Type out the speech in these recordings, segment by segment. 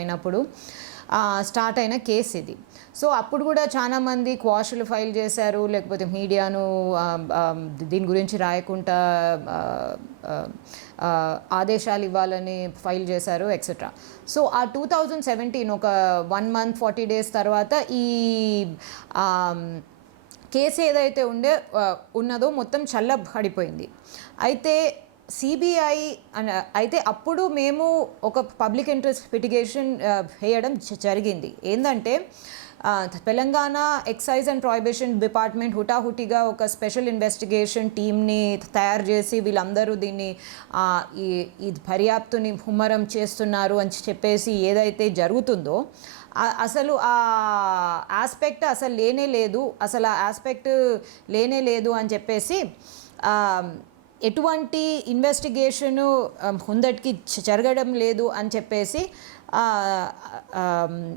అయినప్పుడు స్టార్ట్ అయిన కేసు ఇది. సో అప్పుడు కూడా చాలామంది క్వాష్లు ఫైల్ చేశారు, లేకపోతే మీడియాను దీని గురించి రాయకుండా ఆదేశాలు ఇవ్వాలని ఫైల్ చేశారు ఎక్సెట్రా. సో ఆ 2017 ఒక 1 month 40 days తర్వాత ఈ కేసు ఏదైతే ఉన్నదో మొత్తం చల్లబడిపోయింది. అయితే సిబిఐ అయితే అప్పుడు మేము ఒక పబ్లిక్ ఇంట్రెస్ట్ లిటిగేషన్ వేయడం జరిగింది. ఏంటంటే Telangana excise and prohibition department హుటాహుటిగా ఒక స్పెషల్ ఇన్వెస్టిగేషన్ టీమ్ని తయారు చేసి వీళ్ళందరూ దీన్ని ఈ దర్యాప్తుని ముమ్మరం చేస్తున్నారు అని చెప్పేసి ఏదైతే జరుగుతుందో అసలు ఆ ఆస్పెక్ట్ అసలు లేనే లేదు అని చెప్పేసి ఎటువంటి ఇన్వెస్టిగేషను ముందటికి జరగడం లేదు అని చెప్పేసి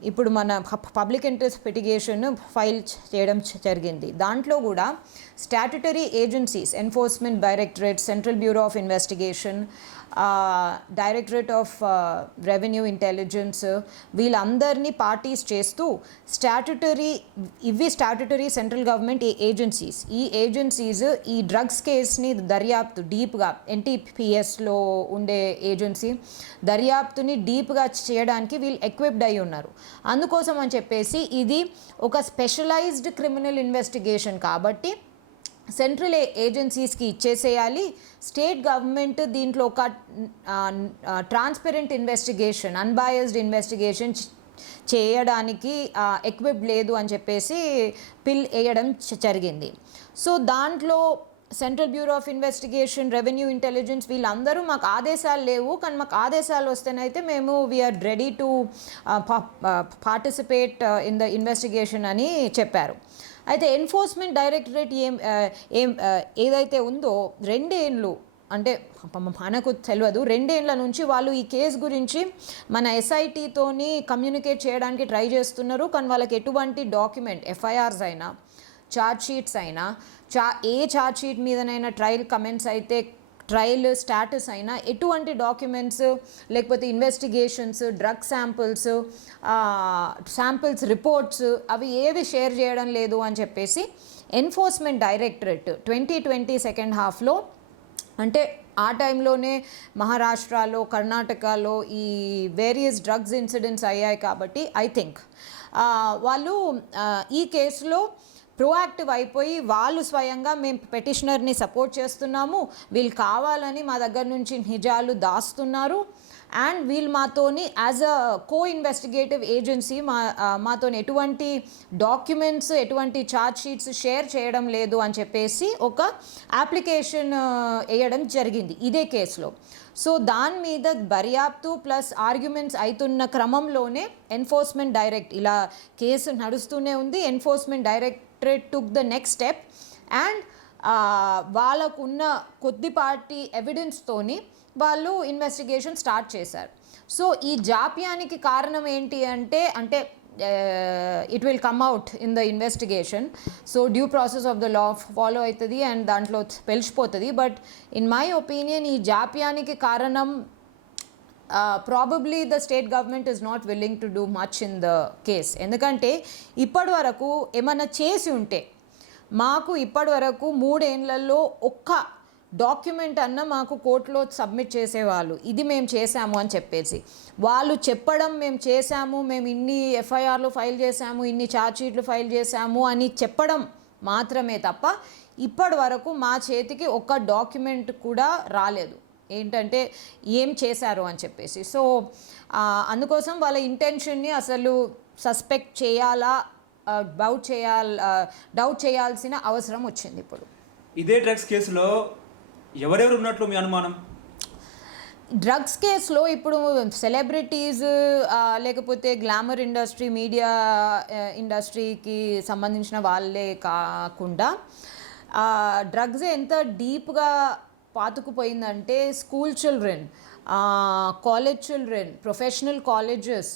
ఇప్పుడు మన పబ్లిక్ ఇంట్రెస్ట్ లిటిగేషన్ ఫైల్ చేయడం జరిగింది. దాంట్లో కూడా statutory agencies, enforcement directorate, central bureau of investigation, directorate of revenue intelligence వీళ్ళందరినీ పార్టీస్ చేస్తూ స్టాట్యుటరీ సెంట్రల్ గవర్నమెంట్ ఏజెన్సీస్, ఈ ఏజెన్సీస్ ఈ డ్రగ్స్ కేసుని దర్యాప్తు డీప్గా ఎన్టీపీఎస్లో ఉండే ఏజెన్సీ దర్యాప్తుని డీప్గా చేయడానికి వీళ్ళు ఎక్విప్డ్ అయి ఉన్నారు. అందుకోసం అని చెప్పేసి ఇది ఒక స్పెషలైజ్డ్ క్రిమినల్ ఇన్వెస్టిగేషన్ కాబట్టి సెంట్రల్ ఏజెన్సీస్కి ఇచ్చేసేయాలి. స్టేట్ గవర్నమెంట్ దీంట్లో ఒక ట్రాన్స్పరెంట్ ఇన్వెస్టిగేషన్, అన్బయాస్డ్ ఇన్వెస్టిగేషన్ చేయడానికి ఎక్విప్డ్ లేదు అని చెప్పేసి పిల్ వేయడం జరిగింది. సో దాంట్లో central bureau of investigation, revenue intelligence వీళ్ళందరూ మాకు ఆదేశాలు లేవు, కానీ మాకు ఆదేశాలు వస్తేనైతే మేము we're ready to participate in the investigation అని చెప్పారు. అయితే ఎన్ఫోర్స్మెంట్ డైరెక్టరేట్ ఏదైతే ఉందో 2 ఏళ్ళు అంటే మనకు తెలియదు, 2 ఏళ్ళ నుంచి వాళ్ళు ఈ కేసు గురించి మన ఎస్ఐటీతోని కమ్యూనికేట్ చేయడానికి ట్రై చేస్తున్నారు. కానీ వాళ్ళకి ఎటువంటి డాక్యుమెంట్, ఎఫ్ఐఆర్స్ అయినా ఛార్జ్ షీట్స్ అయినా ఏ ఛార్జ్ షీట్ మీదనైనా ట్రయల్ కమెంట్స్ అయితే ట్రయల్ స్టాటస్ అయినా ఎటువంటి డాక్యుమెంట్స్ లేకపోతే ఇన్వెస్టిగేషన్స్, డ్రగ్ శాంపిల్స్ రిపోర్ట్స్ అవి ఏవి షేర్ చేయడం లేదు అని చెప్పేసి ఎన్ఫోర్స్మెంట్ డైరెక్టరేట్ 2020 సెకండ్ హాఫ్లో, అంటే ఆ టైంలోనే మహారాష్ట్రలో, కర్ణాటకలో ఈ వేరియస్ డ్రగ్స్ ఇన్సిడెంట్స్ అయ్యాయి కాబట్టి ఐ థింక్ వాళ్ళు ఈ కేసులో ప్రోయాక్టివ్ అయిపోయి వాళ్ళు స్వయంగా మేము పెటిషనర్ని సపోర్ట్ చేస్తున్నాము, వీళ్ళు కావాలని మా దగ్గర నుంచి నిజాలు దాస్తున్నారు అండ్ వీళ్ళు మాతోని as a co investigative agency మాతోని ఎటువంటి డాక్యుమెంట్స్, ఎటువంటి ఛార్జ్ షీట్స్ షేర్ చేయడం లేదు అని చెప్పేసి ఒక అప్లికేషన్ వేయడం జరిగింది ఇదే కేసులో. సో దాని మీద దర్యాప్తు ప్లస్ ఆర్గ్యుమెంట్స్ అవుతున్న క్రమంలోనే ఎన్ఫోర్స్మెంట్ ఇలా కేసు నడుస్తూనే ఉంది. Enforcement directorate took the next step and వాళ్ళకున్న కొద్దిపాటి ఎవిడెన్స్తోని వాళ్ళు ఇన్వెస్టిగేషన్ స్టార్ట్ చేశారు. సో ఈ జాప్యానికి కారణం ఏంటి అంటే it will come out in the investigation. So due process of the law follow అవుతుంది అండ్ దాంట్లో తెలిసిపోతుంది. బట్ ఇన్ మై ఒపీనియన్ ఈ జాప్యానికి కారణం probably the state government is not willing to do much in the case. ఎందుకంటే ఇప్పటి వరకు ఏమన్నా చేసి ఉంటే మాకు ఇప్పటి వరకు 3 ఏళ్లలో ఒక్క డాక్యుమెంట్ అన్న మాకు కోర్టులో సబ్మిట్ చేసేవాళ్ళు, ఇది మేము చేశాము అని చెప్పేసి. వాళ్ళు చెప్పడం మేము చేశాము, మేము ఇన్ని ఎఫ్ఐఆర్లు ఫైల్ చేశాము, ఇన్ని ఛార్జ్ షీట్లు ఫైల్ చేశాము అని చెప్పడం మాత్రమే తప్ప ఇప్పటి వరకు మా చేతికి ఒక్క డాక్యుమెంట్ కూడా రాలేదు ఏంటంటే ఏం చేశారు అని చెప్పేసి. సో అందుకోసం వాళ్ళ ఇంటెన్షన్ని అసలు సస్పెక్ట్ చేయాలా, డౌట్ చేయాల్సిన అవసరం వచ్చింది. ఇప్పుడు ఇదే డ్రగ్స్ కేసులో ఎవరెవరు ఉన్నట్లు మీ అనుమానం? డ్రగ్స్ కేసులో ఇప్పుడు సెలబ్రిటీస్ లేకపోతే గ్లామర్ ఇండస్ట్రీ, మీడియా ఇండస్ట్రీకి సంబంధించిన వాళ్ళే కాకుండా డ్రగ్స్ ఎంత డీప్గా పాతుకుపోయిందంటే school children, college children, professional colleges,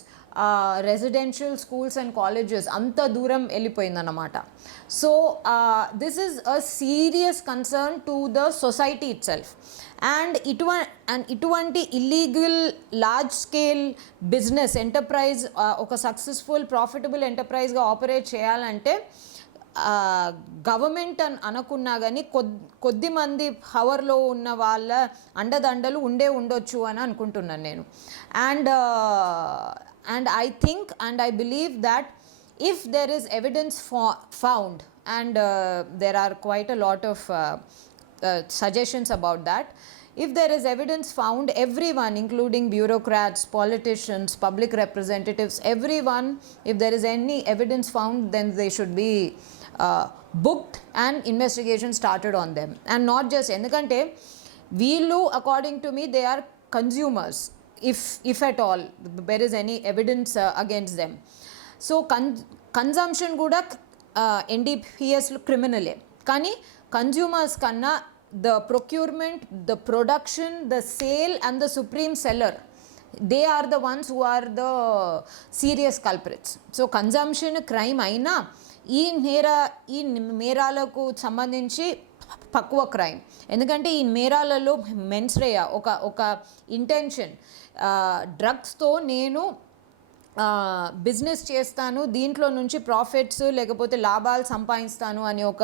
residential schools and colleges అంత దూరం వెళ్ళిపోయిందన్నమాట. So this is a serious concern to the society itself and ఇటువంటి illegal large scale business enterprise ఒక సక్సెస్ఫుల్ ప్రాఫిటబుల్ ఎంటర్ప్రైజ్గా ఆపరేట్ చేయాలంటే గవర్నమెంట్ అని అనుకున్నా కానీ కొద్ది మంది పవర్లో ఉన్న వాళ్ళ అండదండలు ఉండొచ్చు అని అనుకుంటున్నాను నేను. And I think and I believe that if there is evidence found, and there are quite a lot of suggestions about that, if there is evidence found, everyone, including bureaucrats, politicians, public representatives, everyone, if there is any evidence found, then they should be booked and investigation started on them. And not just endukante veelu, according to me, they are consumers, if at all there is any evidence against them. So consumption కూడా ఎన్డీపీఎస్లో క్రిమినలే, కానీ consumers కన్నా the procurement, the production, the sale and the supreme seller, they are the ones who are the serious culprits. So consumption crime అయినా ఈ నేరాలకు సంబంధించి తక్కువ క్రైమ్, ఎందుకంటే ఈ నేరాలలో మెన్స్రేయా ఒక ఇంటెన్షన్, డ్రగ్స్తో నేను బిజినెస్ చేస్తాను, దీంట్లో నుంచి ప్రాఫిట్స్ లేకపోతే లాభాలు సంపాదిస్తాను అని ఒక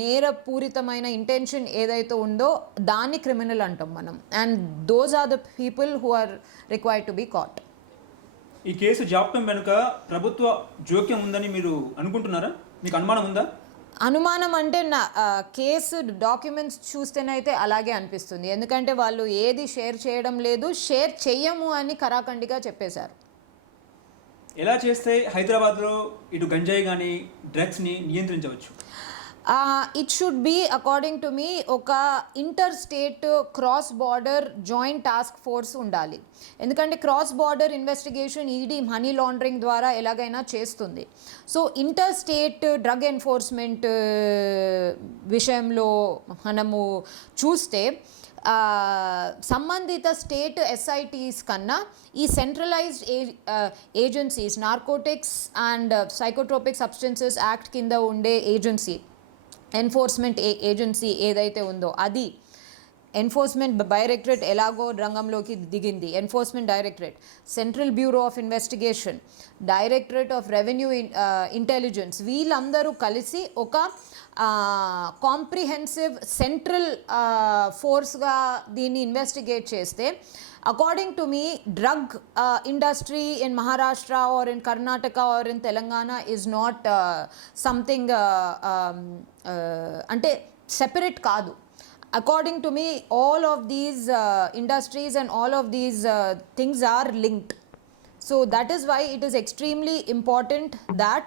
నేరపూరితమైన ఇంటెన్షన్ ఏదైతే ఉందో దాన్ని క్రిమినల్ అంటాం మనం. And those are the people who are required to be caught. ఈ కేసు జాప్యం వెనుక ప్రభుత్వ జోక్యం ఉందని మీరు అనుకుంటున్నారా? మీకు అనుమానం ఉందా? అనుమానం అంటే నా కేసు డాక్యుమెంట్స్ చూస్తేనైతే అలాగే అనిపిస్తుంది, ఎందుకంటే వాళ్ళు ఏది షేర్ చేయడం లేదు, షేర్ చెయ్యము అని కరాఖండిగా చెప్పేశారు. ఎలా చేస్తే హైదరాబాద్లో ఇటు గంజాయి కానీ డ్రగ్స్ని నియంత్రించవచ్చు? It should be according to me ఒక inter state cross border joint task force ఉండాలి, ఎందుకంటే cross border investigation ED money laundering ద్వారా ఎలాగైనా చేస్తుంది. So inter state drug enforcement విషయంలో మనము చూస్తే సంబంధిత స్టేట్ ఎస్ఐటీస్ కన్నా ఈ centralised agencies, narcotics and psychotropic substances act కింద ఉండే ఏజెన్సీ, ఎన్ఫోర్స్మెంట్ ఏజెన్సీ ఏదైతే ఉందో అది ఎన్ఫోర్స్మెంట్ డైరెక్టరేట్ ఎలాగో రంగంలోకి దిగింది. Enforcement directorate, central bureau of investigation, directorate of revenue intelligence, వీళ్ళందరూ కలిసి ఒక కాంప్రిహెన్సివ్ సెంట్రల్ ఫోర్స్గా దీన్ని ఇన్వెస్టిగేట్ చేస్తే, according to me drug industry in Maharashtra or in Karnataka or in Telangana is not something అంటే సెపరేట్ కాదు. According to me, all of these industries and all of these things are linked. So that is why it is extremely important that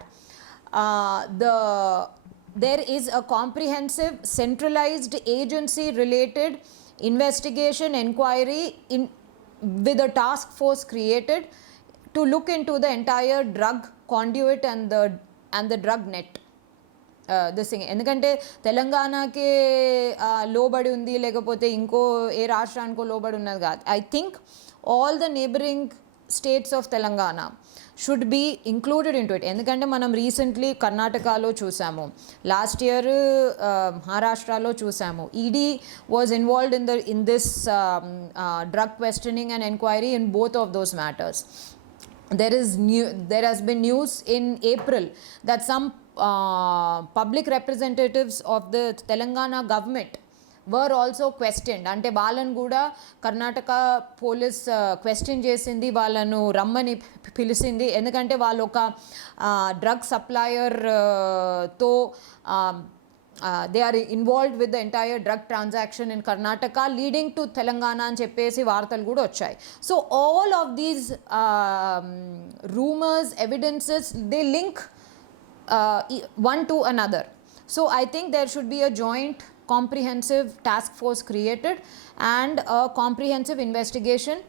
there is a comprehensive centralized agency related investigation inquiry with a task force created to look into the entire drug conduit and the drug net. This thing, ఎందుకంటే తెలంగాణకే లోబడి ఉంది లేకపోతే ఇంకో ఏ రాష్ట్రానికో లోబడి ఉన్నది కాదు. I think all the neighbouring states of Telangana should be included in to it. ఎందుకంటే మనం రీసెంట్లీ కర్ణాటకలో చూసాము, లాస్ట్ ఇయర్ మహారాష్ట్రలో చూసాము. ED was involved in this drug questioning and enquiry in both of those matters. There has been news in April that some public representatives of the Telangana government were also questioned. అంటే వాళ్ళను కూడా Karnataka police question చేసింది, వాళ్ళను రమ్మని పిలిచింది, ఎందుకంటే వాళ్ళు ఒక drug సప్లయర్తో they are involved with the entire drug transaction in Karnataka leading to Telangana అని చెప్పేసి వార్తలు కూడా వచ్చాయి. So all of these rumors, evidences, they link one to another. So I think there should be a joint comprehensive task force created and a comprehensive investigation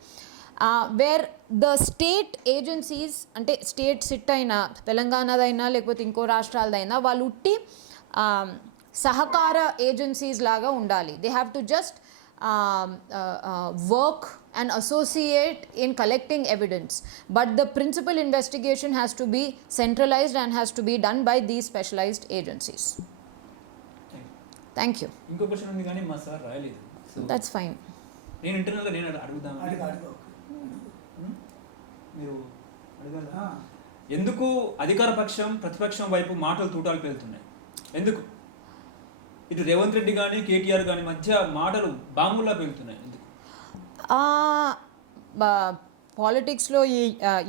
where the state agencies, అంటే state SIT అయినా తెలంగాణదైనా లేకపోతే ఇంకో రాష్ట్రాలదైనా వాళ్ళు ఉట్టి సహకార agencies లాగా ఉండాలి. They have to just work and associate in collecting evidence, but the principal investigation has to be centralized and has to be done by these specialized agencies. Thank you. ఇంకో question ఉంది కానీ మా sir రాయలేదు. So that's fine. నేను ఇంటర్నల్గా నేను అడుగుదాను, మీరు అడగాల. ఎందుకు అధికార పక్షం ప్రతిపక్షం వైపు మాటలు తూటాలు పేలుతున్నాయి? ఎందుకు ఇటు రేవంత్ రెడ్డి కానీ కేటీఆర్ కానీ మధ్య మాటలు బాంబుల్లా పేలుతున్నాయి? ఎందుకు? పాలిటిక్స్లో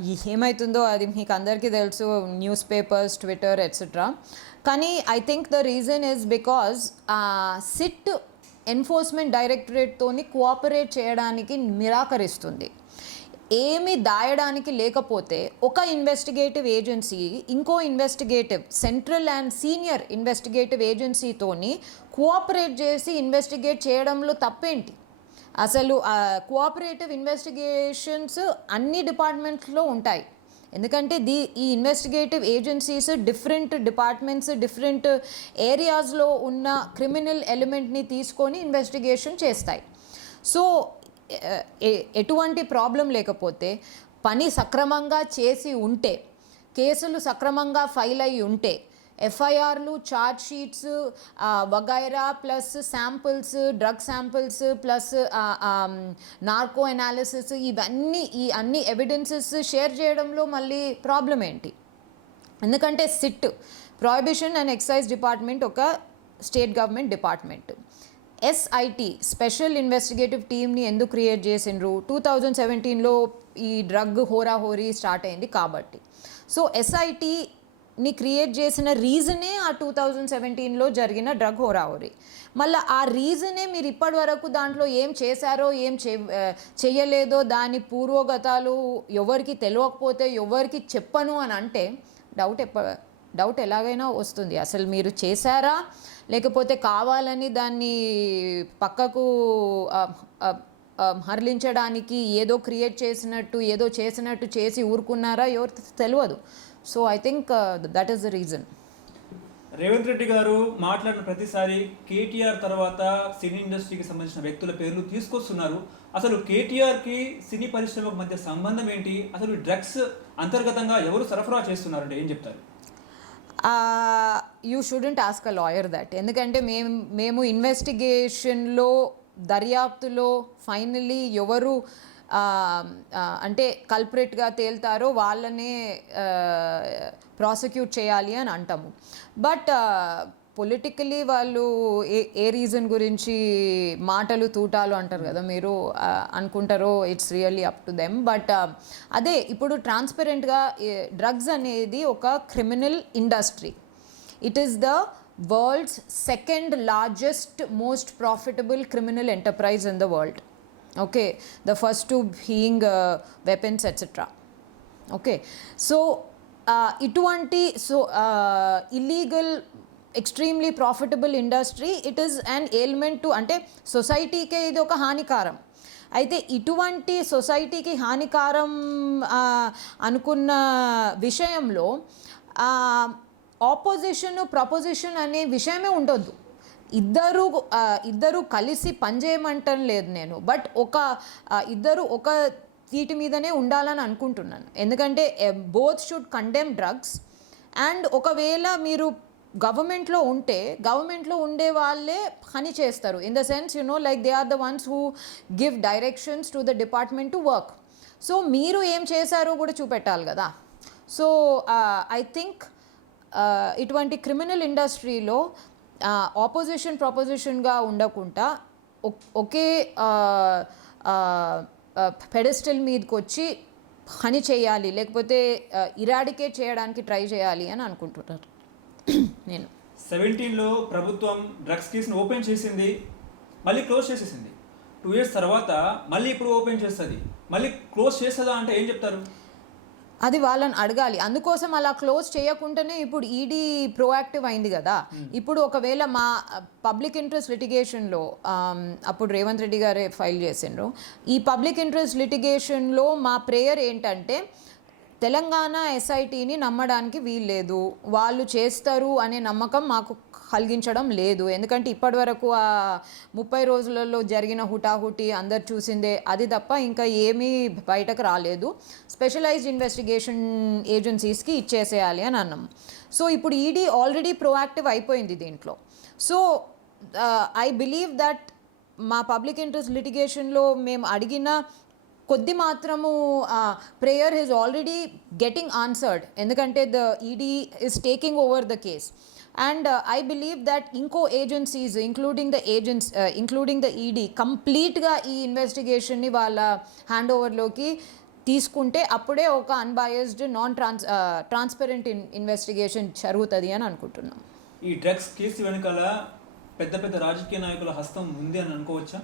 ఈ ఏమవుతుందో అది మీకు అందరికీ తెలుసు, న్యూస్ పేపర్స్, ట్విట్టర్ ఎట్సెట్రా. కానీ I think the reason is because SIT enforcement డైరెక్టరేట్తోని కోఆపరేట్ చేయడానికి నిరాకరిస్తుంది. ఏమి దాయడానికి లేకపోతే ఒక ఇన్వెస్టిగేటివ్ ఏజెన్సీ ఇంకో investigative central and senior investigative ఏజెన్సీతోని కోఆపరేట్ చేసి ఇన్వెస్టిగేట్ చేయడంలో తప్పేంటి? అసలు కోఆపరేటివ్ ఇన్వెస్టిగేషన్స్ అన్ని డిపార్ట్మెంట్స్లో ఉంటాయి. ఎందుకంటే ఈ investigative agencies different departments different ఏరియాస్లో ఉన్న క్రిమినల్ ఎలిమెంట్ని తీసుకొని ఇన్వెస్టిగేషన్ చేస్తాయి. సో ఎటువంటి ప్రాబ్లం లేకపోతే, పని సక్రమంగా చేసి ఉంటే, కేసులు సక్రమంగా ఫైల్ అయి ఉంటే, ఎఫ్ఐఆర్లు, ఛార్జ్ షీట్స్ వగైరా plus samples, drug samples plus narco analysis, ఈ అన్ని ఎవిడెన్సెస్ షేర్ చేయడంలో మళ్ళీ ప్రాబ్లం ఏంటి? ఎందుకంటే SIT prohibition and excise department ఒక state government department. SIT special investigative టీమ్ని ఎందుకు క్రియేట్ చేసిండ్రు? 2017లో ఈ డ్రగ్ హోరాహోరీ స్టార్ట్ అయింది కాబట్టి. సో ఎస్ఐటిని క్రియేట్ చేసిన రీజనే ఆ 2017లో జరిగిన డ్రగ్ హోరాహోరీ. మళ్ళీ ఆ రీజనే మీరు ఇప్పటి వరకు దాంట్లో ఏం చేశారో ఏం చేయలేదో దాని పూర్వగతాలు ఎవరికి తెలియకపోతే ఎవరికి చెప్పను అని అంటే డౌట్ ఎలాగైనా వస్తుంది. అసలు మీరు చేశారా లేకపోతే కావాలని దాన్ని పక్కకు మరలించడానికి ఏదో క్రియేట్ చేసినట్టు ఏదో చేసినట్టు చేసి ఊరుకున్నారా ఎవరు తెలియదు. So I think that is the reason. Revanth Reddy గారు మాట్లాడిన ప్రతిసారి కేటీఆర్ తర్వాత సినీ ఇండస్ట్రీకి సంబంధించిన వ్యక్తుల పేర్లు తీసుకొస్తున్నారు. అసలు కేటీఆర్కి సినీ పరిశ్రమకు మధ్య సంబంధం ఏంటి? అసలు డ్రగ్స్ అంతర్గతంగా ఎవరు సరఫరా చేస్తున్నారంటే ఏం చెప్తారు? You shouldn't ask a lawyer that. ఎందుకంటే మేము ఇన్వెస్టిగేషన్లో దర్యాప్తులో ఫైనలీ ఎవరు అంటే కల్ప్రిట్గా తేల్తారో వాళ్ళనే ప్రాసిక్యూట్ చేయాలి అని అంటాము. బట్ పొలిటికలీ వాళ్ళు ఏ రీజన్ గురించి మాటలు తూటాలు అంటారు కదా మీరు అనుకుంటారో, it's really up to them. But అదే ఇప్పుడు ట్రాన్స్పరెంట్గా డ్రగ్స్ అనేది ఒక criminal industry. It is the world's second largest most profitable criminal enterprise in the world. Okay, the first to being weapons etcetera. Okay, so ఇటువంటి illegal extremely profitable industry, it is an ailment to, అంటే సొసైటీకే ఇది ఒక హానికారం. అయితే ఇటువంటి సొసైటీకి హానికారం అనుకున్న విషయంలో ఆపోజిషన్ ప్రపోజిషన్ అనే విషయమే ఉండొద్దు. ఇద్దరు కలిసి పనిచేయమంటం లేదు నేను, బట్ ఇద్దరు ఒక తీటి మీదనే ఉండాలని అనుకుంటున్నాను. ఎందుకంటే both should condemn drugs. And ఒకవేళ మీరు గవర్నమెంట్లో ఉండే వాళ్ళే పని చేస్తారు. In the sense like they are the ones who give directions to the department to work. So మీరు ఏం చేశారో కూడా చూపెట్టాలి కదా. సో ఐ థింక్ ఇటువంటి క్రిమినల్ ఇండస్ట్రీలో ప్రపోజిషన్గా ఉండకుండా ఒకే పెడెస్టల్ మీదకి వచ్చి పని చేయాలి, లేకపోతే ఇరాడికేట్ చేయడానికి ట్రై చేయాలి అని అనుకుంటున్నారు. నేను 17లో ప్రభుత్వం డ్రగ్స్ కేసును ఓపెన్ చేసింది, మళ్ళీ క్లోజ్ చేసేసింది. 2 years తర్వాత మళ్ళీ ఇప్పుడు ఓపెన్ చేస్తుంది, మళ్ళీ క్లోజ్ చేస్తుందా అంటే ఏం చెప్తారు? అది వాళ్ళని అడగాలి. అందుకోసం అలా క్లోజ్ చేయకుండానే ఇప్పుడు ఈడీ ప్రోయాక్టివ్ అయింది కదా. ఇప్పుడు ఒకవేళ మా పబ్లిక్ ఇంట్రెస్ట్ లిటిగేషన్లో అప్పుడు రేవంత్ రెడ్డి గారే ఫైల్ చేసిండ్రు. ఈ పబ్లిక్ ఇంట్రెస్ట్ లిటిగేషన్లో మా ప్రేయర్ ఏంటంటే తెలంగాణ ఎస్ఐటిని నమ్మడానికి వీల్లేదు, వాళ్ళు చేస్తారు అనే నమ్మకం మాకు కలిగించడం లేదు. ఎందుకంటే ఇప్పటి వరకు ఆ 30 రోజులలో జరిగిన హుటాహుటి అందరు చూసిందే, అది తప్ప ఇంకా ఏమీ బయటకు రాలేదు. స్పెషలైజ్డ్ ఇన్వెస్టిగేషన్ ఏజెన్సీస్కి ఇచ్చేసేయాలి అని అన్నాం. సో ఇప్పుడు ఈడీ ఆల్రెడీ ప్రోయాక్టివ్ అయిపోయింది దీంట్లో. సో ఐ బిలీవ్ దట్ మా పబ్లిక్ ఇంట్రెస్ట్ లిటిగేషన్లో మేము అడిగిన కొద్ది మాత్రము prayer is already getting answered, ఎందుకంటే the ED is taking over the case. And I believe that ఇంకో ఏజెన్సీస్ ఇంక్లూడింగ్ ద ఈడీ కంప్లీట్గా ఈ ఇన్వెస్టిగేషన్ని వాళ్ళ హ్యాండ్ ఓవర్లోకి తీసుకుంటే అప్పుడే ఒక అన్బయాస్డ్ ట్రాన్స్పరెంట్ ఇన్వెస్టిగేషన్ జరుగుతుంది అని అనుకుంటున్నాం. ఈ డ్రగ్స్ కేసు వెనకాల పెద్ద పెద్ద రాజకీయ నాయకుల హస్తం ఉంది అని అనుకోవచ్చా?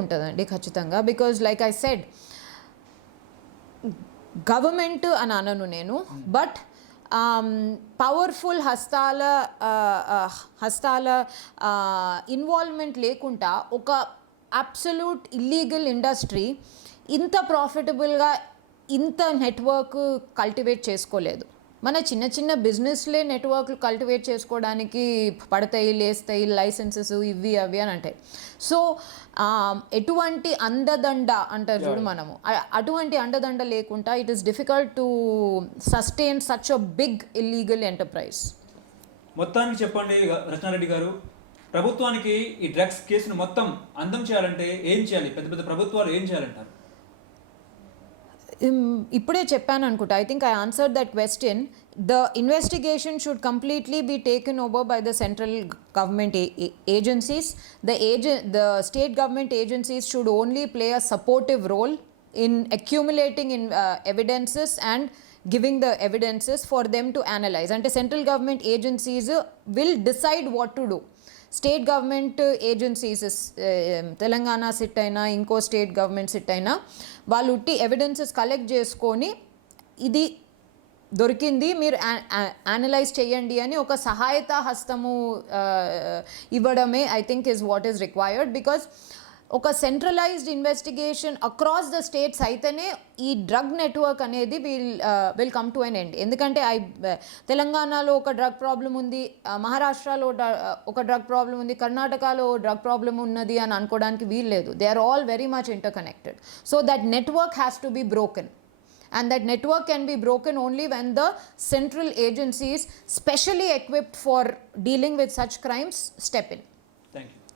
ఉంటుందండి ఖచ్చితంగా. Because like I said, government అని అనను నేను, బట్ పవర్ఫుల్ హస్తాల ఇన్వాల్వ్మెంట్ లేకుండా ఒక అబ్సల్యూట్ ఇల్లీగల్ ఇండస్ట్రీ ఇంత ప్రాఫిటబుల్గా ఇంత నెట్వర్క్ కల్టివేట్ చేసుకోలేదు. మన చిన్న చిన్న బిజినెస్లే నెట్వర్క్లు కల్టివేట్ చేసుకోవడానికి పడతాయి, లేస్తాయి, లైసెన్సెస్ ఇవి అవి అని అంటాయి. సో ఎటువంటి అండదండ అంటారు చూడు మనము, అటువంటి అండదండ లేకుండా it is difficult to sustain such a big illegal enterprise. మొత్తానికి చెప్పండి రచనారెడ్డి గారు, ప్రభుత్వానికి ఈ డ్రగ్స్ కేసును మొత్తం అందం చేయాలంటే ఏం చేయాలి? పెద్ద పెద్ద ప్రభుత్వాలు ఏం చేయాలంటారు? ఇప్పుడే చెప్పాను అనుకుంటా, I think I answered that question. The investigation should completely be taken over by the central government agencies. The state government agencies should only play a supportive role in accumulating evidences and giving the evidences for them to analyze. And central government agencies will decide what to do. State government agencies, Telangana SIT అయినా ఇంకో state government SIT అయినా, వాళ్ళు ఉట్టి evidences collect చేసుకొని ఇది దొరికింది మీరు analyse చేయండి అని ఒక సహాయత హస్తము ఇవ్వడమే I think is what is required. Because ఒక centralised investigation across the states అయితేనే ఈ డ్రగ్ నెట్వర్క్ అనేది will come to an end. ఎందుకంటే తెలంగాణలో ఒక డ్రగ్ ప్రాబ్లం ఉంది, మహారాష్ట్రలో ఒక డ్రగ్ ప్రాబ్లం ఉంది, కర్ణాటకలో డ్రగ్ ప్రాబ్లం ఉన్నది అని అనుకోవడానికి వీల్లేదు. They are all very much interconnected. So that network has to be broken. And that network can be broken only when the central agencies specially equipped for dealing with such crimes step in.